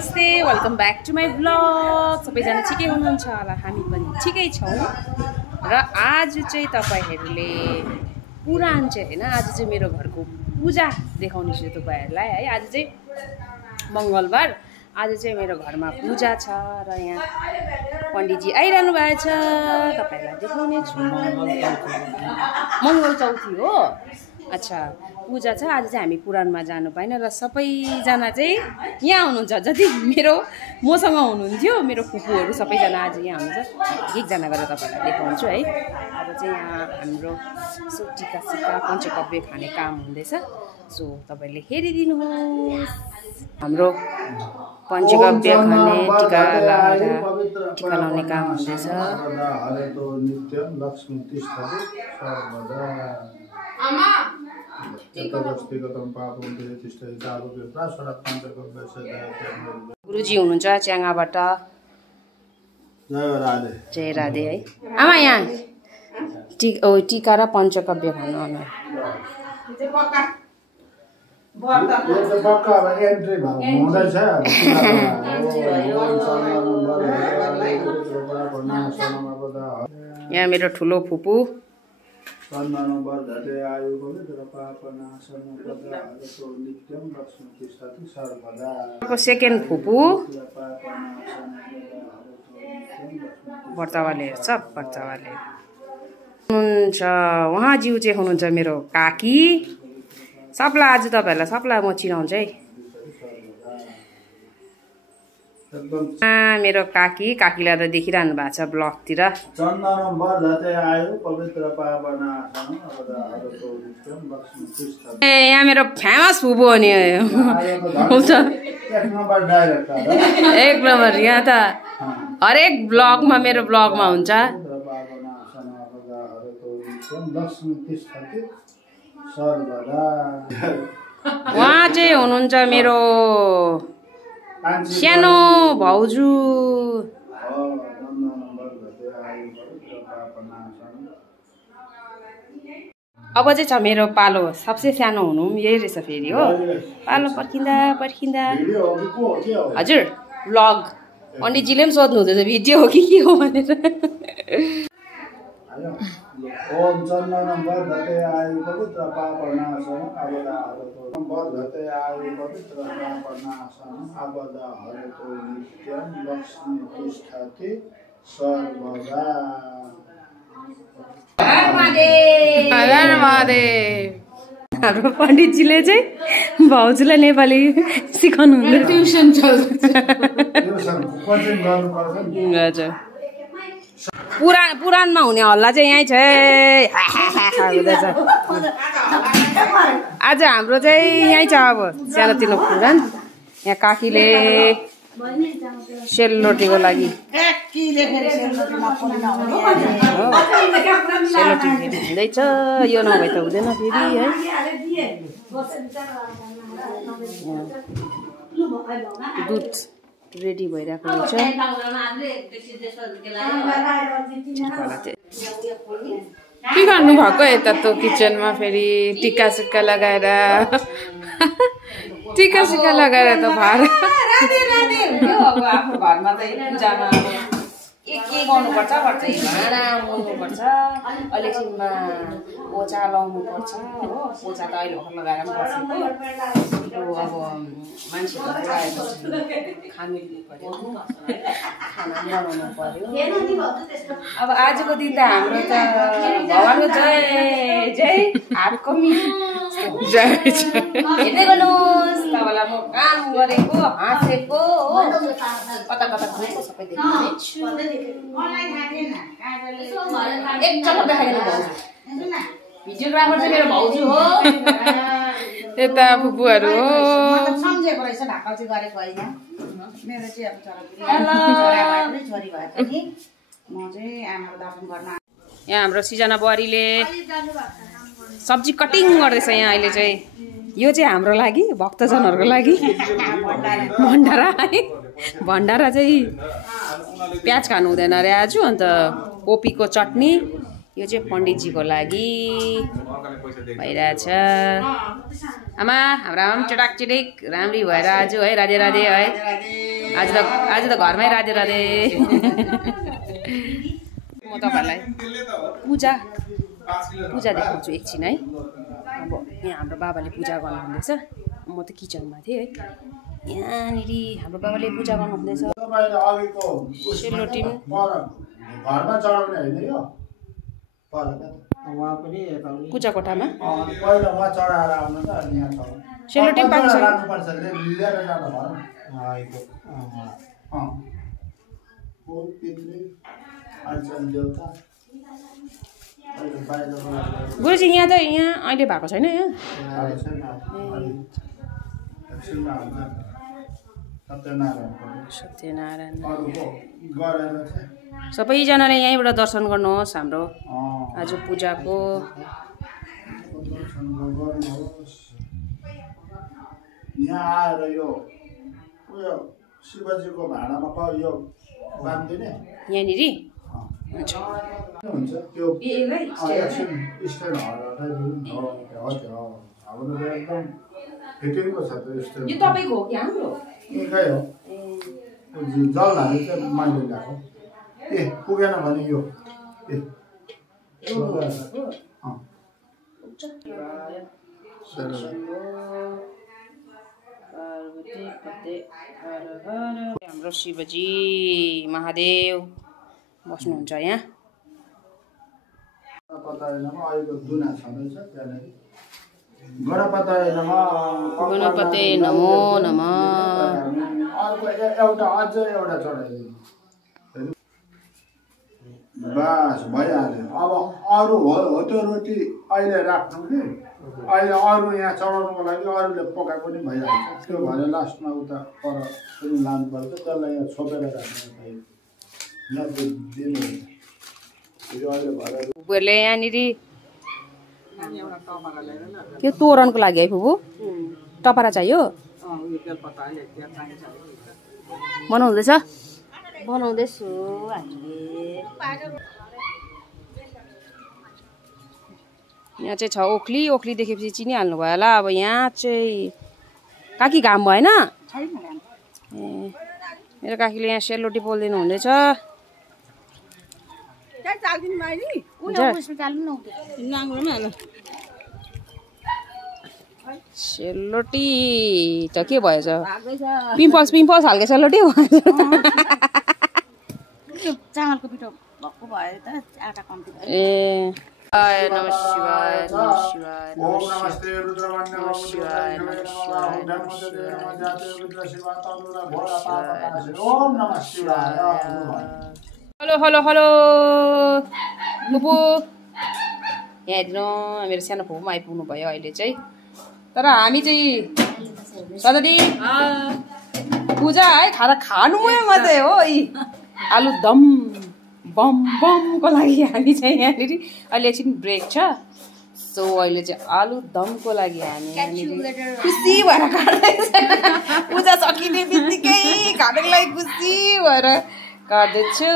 नमस्ते welcome back to my blog. सबैजना ठिकै हुनुहुन्छ होला, हामी पनि ठिकै छौँ। र आज चाहिँ तपाईहरूले पुराण चाहिँ होइन, आज चाहिँ मेरो घरको पूजा देखाउने छु तपाईँहरूलाई है। आज चाहिँ मङ्गलबार, आज चाहिँ मेरो घरमा पूजा छ र यहाँ पण्डितजी आइरहनु भएको छ, तपाईँहरूलाई देखाउने छु। मङ्गल चौथी हो, अच्छा पूजा छ। आज चाहिँ हामी पुराणमा जानु पाएन र सबैजना चाहिँ यहाँ हुनुहुन्छ। जति मसँग हुनुहुन्थ्यो मेरो फुपूहरू सबैजना आज यहाँ हुनुहुन्छ। एकजना गरेर तपाईँहरूलाई देखाउँछु है। अब चाहिँ यहाँ हाम्रो सो टिका सिक्का पञ्चकव्य खाने काम हुँदैछ, सो तपाईँहरूले हेरिदिनुहोस्। हाम्रो पञ्चकव्य खाने टिका लाउने काम हुँदैछ। गुरुजी हुनुहुन्छ च्याङ्गाबाट। जय राधे है आमा। यहाँ टिका र पञ्चकव्य खानु आउनु। यहाँ मेरो ठुलो फुपू सेकेन्ड फुपू बर्तावाले हेर्छ, बर्तावाले हुनुहुन्छ। उहाँज्यू चाहिँ हुनुहुन्छ मेरो काकी। सबलाई आज तपाईँहरूलाई सबलाई म चिनाउँछु है। मेरो काकीलाई त देखिरहनु भएको छ ब्लगतिर। ए यहाँ मेरो फेमस फुपू हो नि, एक नम्बर। यहाँ त हरेक ब्लगमा मेरो ब्लगमा हुन्छ। उहाँ चाहिँ हुनुहुन्छ मेरो सानो भाउजू। अब चाहिँ छ मेरो पालो, सबसे सानो हुनु यही रहेछ फेरि हो। पालो पर्खिँदा पर्खिँदा हजुर ब्लग पण्डितजीले पनि सोध्नु हुँदैछ भिडियो हो कि के हो भनेर। ओम चन्दनम वर्धते आयु पवित्र पापनाशनम अवदाहरतो वर्धते आयु पवित्र पापनाशनम अवदाहरतो नित्यं लक्ष्मी तिष्ठति सर्वदा। हर महादेव। हाम्रो पण्डितजीले चाहिँ भाउजूलाई नेपाली सिकाउनु हुन्छ, ट्युसन चल्छ। हजुर पुराणमा हुने हल्ला चाहिँ यहीँ छ हुँदैछ। आज हाम्रो चाहिँ यहीँ छ। अब सानोतिनो पुराण यहाँ काकीले सेलरोटीको लागि सेलरोटी फेरि हुँदैछ। यो नभए त हुँदैन फेरि है। दुध रेडी भइरहेको हुन्छ। के गर्नु भएको यता त किचनमा फेरि टिका सिक्का लगाएर टिका सिक्का लगाएर त भार। अब आफ्नो घरमा चाहिँ पूजामा के गर्नुपर्छ भन्छ, भाँडा मोल्नुपर्छ, एकछिनमा पोचा लाउनुपर्छ हो। पोचा त अहिले भर्खर लगाएर पनि बसेको। अब मान्छेहरू आएपछि खानु दिनु पर्यो, खाना बनाउनु पर्यो। अब आजको दिन त हाम्रो त भगवानको जय जय हात कमी जय हेर्दै गर्नुहोस्। तपाईँलाई म काम गरेको हाँसेको कता कता खानेको सबै देखाउँछु। एकचोटि देखाइदिनु भाउजू, भिडियोग्राफर चाहिँ मेरो भाउजू हो। यता फुपूहरू हो। सम्झेको रहेछ ढाकल चाहिँ गरेको होइन। मेरो चाहिँ अब छोरी भएर नि म चाहिँ आमाको दर्शन गर्न। यहाँ हाम्रो सिजना बुहारीले सब्जी कटिङ गर्दैछ यहाँ अहिले चाहिँ। यो चाहिँ हाम्रो लागि भक्तजनहरूको लागि भण्डारा है। भण्डारा चाहिँ प्याज खानु हुँदैन अरे आज। अन्त कोपीको चटनी यो चाहिँ पण्डितजीको लागि भइरहेछ। आमा हाम्रो आमा पनि चटाक चिटिक राम्री भएर आज है। राधे राधे है। आज त घरमै राधे राधे। म तपाईँहरूलाई पूजा देखाउँछु एकछिन है। अब यहाँ हाम्रो बाबाले पूजा गर्नुहुँदैछ, म त किचनमा थिएँ है। यहाँनिर हाम्रो बाबाले पूजा गर्नुहुँदैछ। सेलरोटी पूजा कोठामा सेलरोटी पाक्छ। गुरुजी यहाँ त यहाँ अहिले भएको छैन यहाँ। सत्यनारायण सबैजनाले यहीँबाट दर्शन गर्नुहोस् हाम्रो आज पूजाको। यहाँ आएर यो शिवजीको भाँडामा यो बाँधिदिने यहाँनिर हुन्छ त्यो स्ट्यान्ड एकदम फिटिङको छ त्यो स्ट्यान्ड। यो तपाईँको हो कि हाम्रो? यहीँकै हो। जल हाले चाहिँ मैले ल्याएको। ए पुगेन भने यो हाम्रो शिवजी महादेव बस्नुहुन्छ यहाँ। गणपते नमो नमः। एउटा चढाइदिनु बस भइहाल्यो। अब अरू हो त्यो रोटी अहिले राख्नु कि अहिले अरू यहाँ चढाउनुको लागि अरूले पकाए पनि भइहाल्छ। त्यो भने लास्टमा उता पर पनि लानुपर्छ, त्यसलाई यहाँ छोपेर राख्नु। फुपूहरूले यहाँनिर त्यो तोरणको लागि है फुपू टपरा चाहियो। बनाउँदैछ बनाउँदैछु हामीले। यहाँ चाहिँ छ ओखली। ओखली देखेपछि चिनिहाल्नु भयो होला। अब यहाँ चाहिँ काकी घाम भएन? ए मेरो काकीले यहाँ सेलरोटी पोल्दिनु हुँदैछ। सेलरोटी त के भएछ? पिम्पल्स हाल्के सेलरोटी हो। चामलको पिठो भएको भयो त आटा कम्ती भयो। ए नमः शिवाय नमः शिवाय नमः शिवाय नमः शिवाय। हेलो हेलो हेलो फुपू यहाँ हेर्नु मेरो सानो फुपूमा आइपुग्नु भयो अहिले चाहिँ। तर हामी चाहिँ सधैँ पूजा है खानु मात्रै हो। आलु दम बम बमको लागि हामी चाहिँ यहाँनिर अहिले एकछिन ब्रेक छ। सो अहिले चाहिँ आलु दमको लागि हामी यहाँनिर खुसी भएर काट्दैछ। पूजा सकिने बित्तिकै खानुको लागि खुसी भएर काट्दैछु।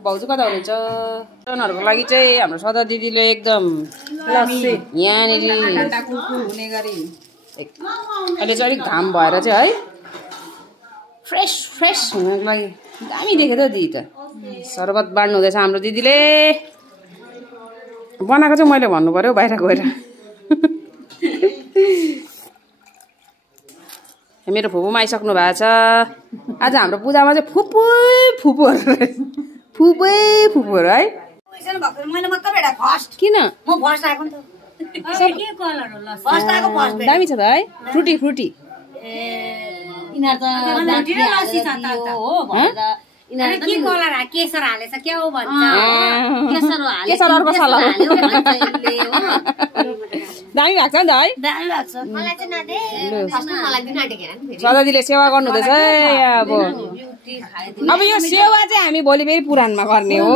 भाउजू कता हुनुहुन्छ? उनीहरूको लागि चाहिँ हाम्रो सदा दिदीले एकदम यहाँनिर अहिले चाहिँ अलिक घाम भएर चाहिँ है फ्रेस हुनको लागि दामी देख्यो त दिदी। त शरबत बाँड्नु हुँदैछ हाम्रो दिदीले। बनाएको चाहिँ मैले भन्नु पर्यो बाहिर गएर। मेरो फुपूमा आइसक्नु भएको छ। आज हाम्रो पूजामा चाहिँ फुपूहरू है। किन दामी छ त है? फ्रुटी केसर हालेछ क्या हो भन्छ। केसर अर्को साला हो। दामी भएको छ नि त है? सदाजीले सेवा गर्नुहुँदैछ है। अब यो सेवा चाहिँ हामी भोलि फेरि पुराणमा गर्ने हो।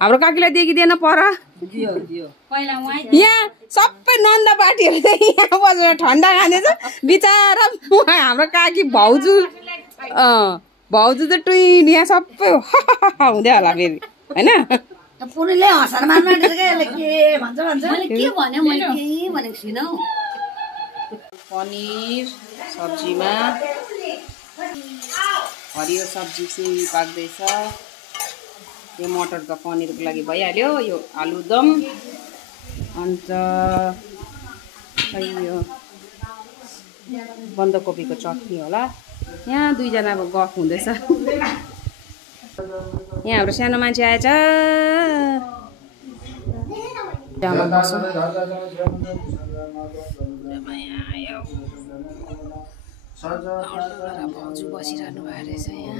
हाम्रो काकीलाई देखिदिएन पर यहाँ सबै नन्दा पार्टीहरू चाहिँ यहाँ बसेर ठन्डा खाँदैछ। बिचरा हाम्रो काकी भाउजू त टुइन यहाँ सबै हुँदै होला फेरि होइन। पुरीले हँसार मार्नु के भन्छ मैले के भन्यो मैले केही भनेको छुइनँ हौ। पनिर सब्जीमा हरियो सब्जी चाहिँ पाक्दैछ। यो मटर त पनिरको लागि भइहाल्यो। यो आलुदम अन्त यो बन्दकोपीको चटनी होला। यहाँ दुईजनाको गफ हुँदैछ। यहाँ हाम्रो सानो मान्छे आएछ। भाउजू बसिरहनु भएको रहेछ यहाँ।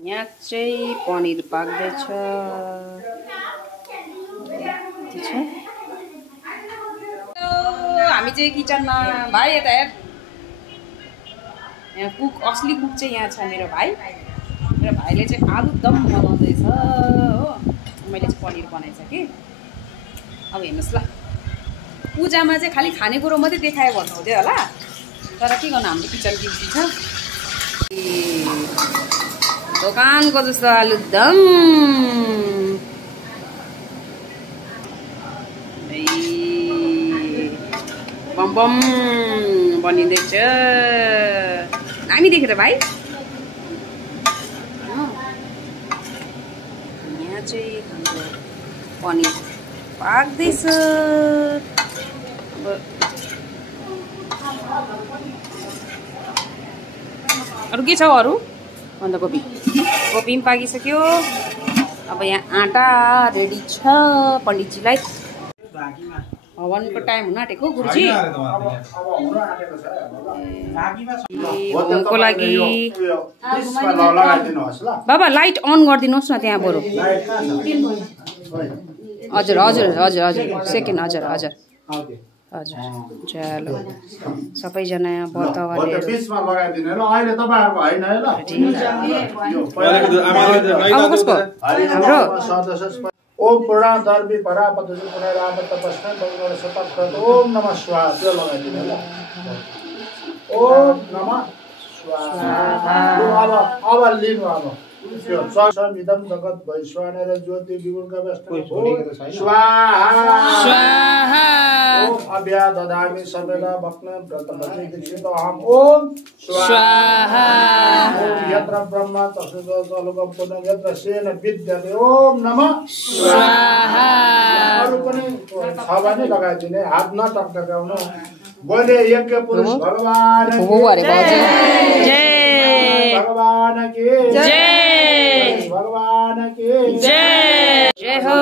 यहाँ चाहिँ पनिर पाक्दैछ। हामी चाहिँ किचनमा भाइ यता हेर। यहाँ कुक असली कुक चाहिँ यहाँ छ मेरो भाइ। मेरो भाइले चाहिँ आलुदम बनाउँदैछ हो। मैले चाहिँ पनिर बनाइसकेँ। अब हेर्नुहोस् ल, पूजामा चाहिँ खालि खानेकुरो मात्रै देखायो भन्नु हुँदै होला, तर के गर्नु हाम्रो किचन ड्युटी छ। दोकानको जस्तो आलुदम बम बम बनिँदैछ। दामी देखेर भाइ। यहाँ चाहिँ हाम्रो पनिर पाक्दैछ। अरू के छ? अरू बन्दकोपी कोपी पनि पाकिसक्यो। अब यहाँ आँटा रेडी छ पण्डितजीलाई। हवनको टाइम हुन आँटेको गुरुजी। होमको लागि बाबा लाइट अन गरिदिनुहोस् न त्यहाँ बरु। हजुर हजुर हजुर हजुर सेकेन्ड हजुर हजुर हजुर। चलो सबैजना व्रत अब कसको? हाम्रो ओम पुराण दर्वी परापदुजु पुनरापत तपस्ना भगवान सतत ओम नमः स्वाहा त्यो लगाइदिनु ल। ओम नमः स्वाहा। अब लिनु अब त्यो समिदम जगत वैश्वानर ज्योति विगुणका वस्तु स्वाहा स्वाहा। ओम अभ्या ददामि सर्वदा भक्न व्रतपति दीक्षित अहम ओम स्वाहा। ओम यत्र ब्रह्म तस्य जलगम पुनः यत्र सेन विद्यते ओम नमः स्वाहा। अरु पनि छ भने लगाइदिने, हात नटक्टकाउनु। बोले यज्ञ पुरुष भगवान की जय। भगवान की जय। भगवान की जय। जय हो।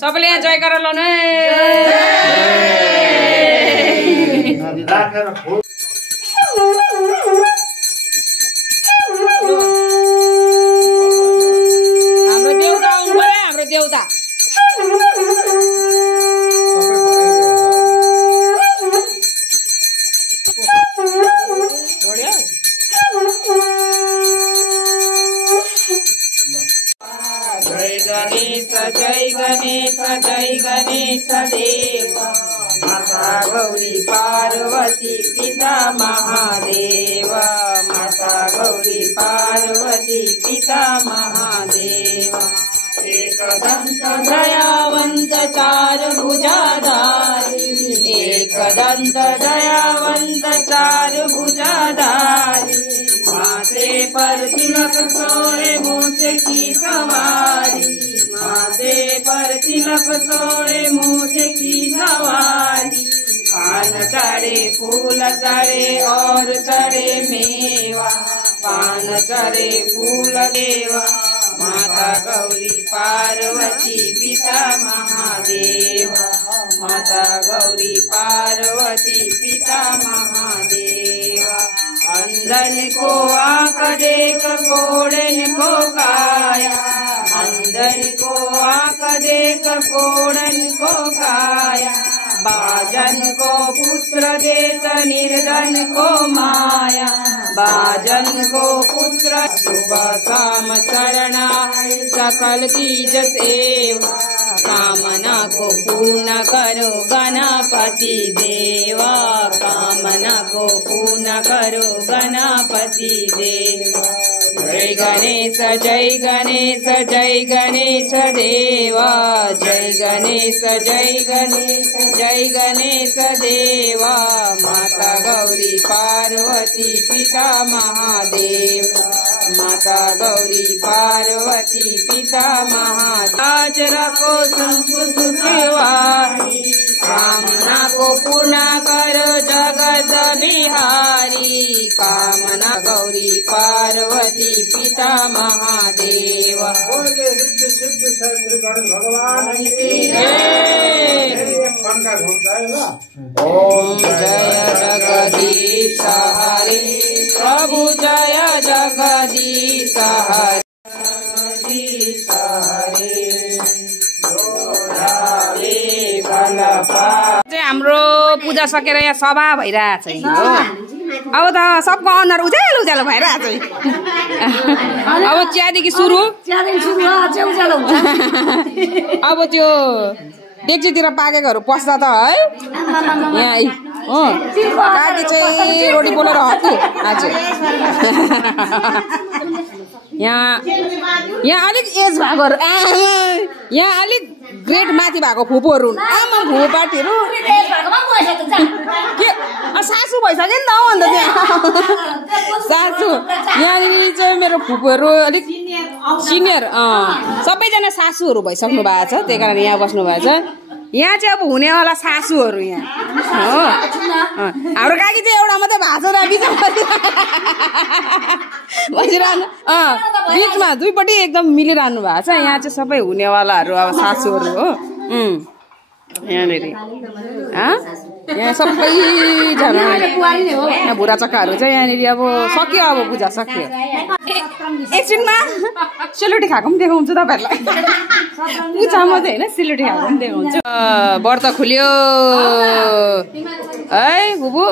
सबैले यहाँ जयकारा लाउनु है। हाम्रो देउता आउनु भयो। हाम्रो देउता जय गणेश जय गणेश देव। माता गौरी पार्वती पिता महादेव। माता गौरी पार्वती पिता महादेव। एकदन्त दयावन्त चार भुजाधारी। एकदन्त दयावन्त चार भुजाधारी। माथे पर तिलक सोए मूछ की सवारी। माथे पर तिलक सोए मूछ की सवारी। पान चढ़े फूल चढ़े और चढ़े मेवा। पान चढ़े फूल देवा। माता गौरी पार्वती पिता महादेव। माता गौरी पार्वती पिता महादेव। अंधन को आँख देख कोढ़न को काया। अंधन को आँख देख कोढ़न को काया। बाजन को पुत्र देत निर्धन को माया। बाजन को पुत्र सुबह शाम शरणा सकल तीज सेवा। कामना को पूर्ण करो गणपति देवा। कामना को पूर्ण करो गणपति देवा। जय गणेश जय गणेश जय गणेश देव जय गणेश जय गणेश जय गणेश देव माता गौरी पार्वती पिता महादेव माता गौरी पार्वती पिता महाराजको संस्कृतिवा कामना को पूर्ण करो जगत बिहारी कामना गौरी पार्वती पिता महादेव ओम जय जगदीश हरे प्रभु जय जगदीश हरे हाम्रो पूजा सकेर यहाँ सभा भइरहेछ हो अब त सबको अनुहार उज्यालो उज्यालो भइरहेछ अब चियादेखि सुरु अब त्यो डेक्चीतिर पाकेकोहरू पस्दा त है यहाँ हो काकी चाहिँ रोटी पोलेर हट्नु आज यहाँ अलिक एज भएकोहरू यहाँ अलिक ग्रेड माथि भएको फुपूहरू आमा फुपू पार्टीहरू के सासू भइसक्यो नि त अन्त त्यहाँ सासू यहाँनिर चाहिँ मेरो फुपूहरू अलिक सिनियर सबैजना सासूहरू भइसक्नु भएको छ त्यही कारण यहाँ बस्नु भएको छ यहाँ चाहिँ अब हुनेवाला सासूहरू यहाँ हो हाम्रो काकी चाहिँ एउटा मात्रै भएको छ बिचमा बसिरहनु बिचमा दुईपट्टि एकदम मिलिरहनु भएको छ यहाँ चाहिँ सबै हुनेवालाहरू अब सासूहरू हो यहाँनिर यहाँ सबैजना यहाँ भुरा चक्काहरू चाहिँ यहाँनिर अब सक्यो अब पूजा सक्यो एकछिनमा सेलरोटी खाएको पनि देखाउँछु तपाईँहरूलाई पूजामा चाहिँ होइन सेलरोटी खाएको पनि देखाउँछु व्रत खुल्यो है बुबु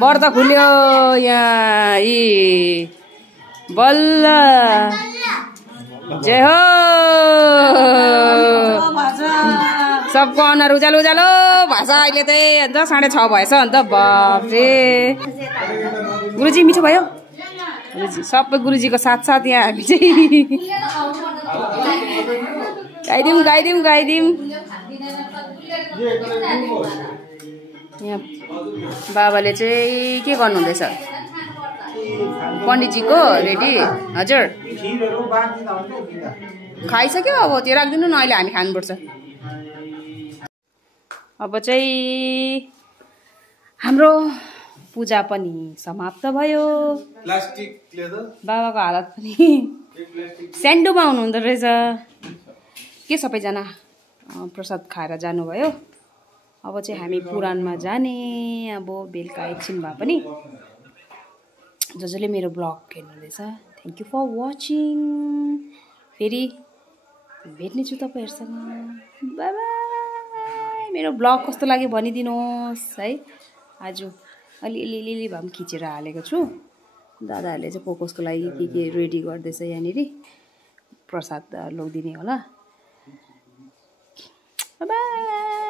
व्रत खुल्यो यहाँ यी बल्ल जय हो सबको अनुहार उज्यालो उज्यालो भाषा अहिले चाहिँ अन्त 6:30 भएछ अन्त बाफ्रे गुरुजी मिठो भयो गुरुजी सबै गुरुजीको साथ साथ यहाँ हामी चाहिँ गाइदिउँ यहाँ बाबाले चाहिँ के गर्नुहुँदैछ पण्डितजीको रेडी हजुर खाइसक्यो अब त्यो राखिदिनु न अहिले हामी खानुपर्छ अब चाहिँ हाम्रो पूजा पनि समाप्त भयो बाबाको हालत पनि स्यान्डोमा हुनुहुँदो रहेछ के सबैजना प्रसाद खाएर जानुभयो अब चाहिँ हामी पुराणमा जाने अब बेलुका एकछिन भए पनि जसले मेरो ब्लग हेर्नुहुँदैछ थ्याङ्क यू फर वाचिङ फेरि भेट्ने छु तपाईँहरूसँग बाई बाई मेरो ब्लग कस्तो लाग्यो भनिदिनुहोस् है आज अलिअलि भए पनि खिचेर हालेको छु दादाहरूले चाहिँ कोकोसको लागि के रेडी गर्दैछ यहाँनिर प्रसाद लगिदिने होला बाई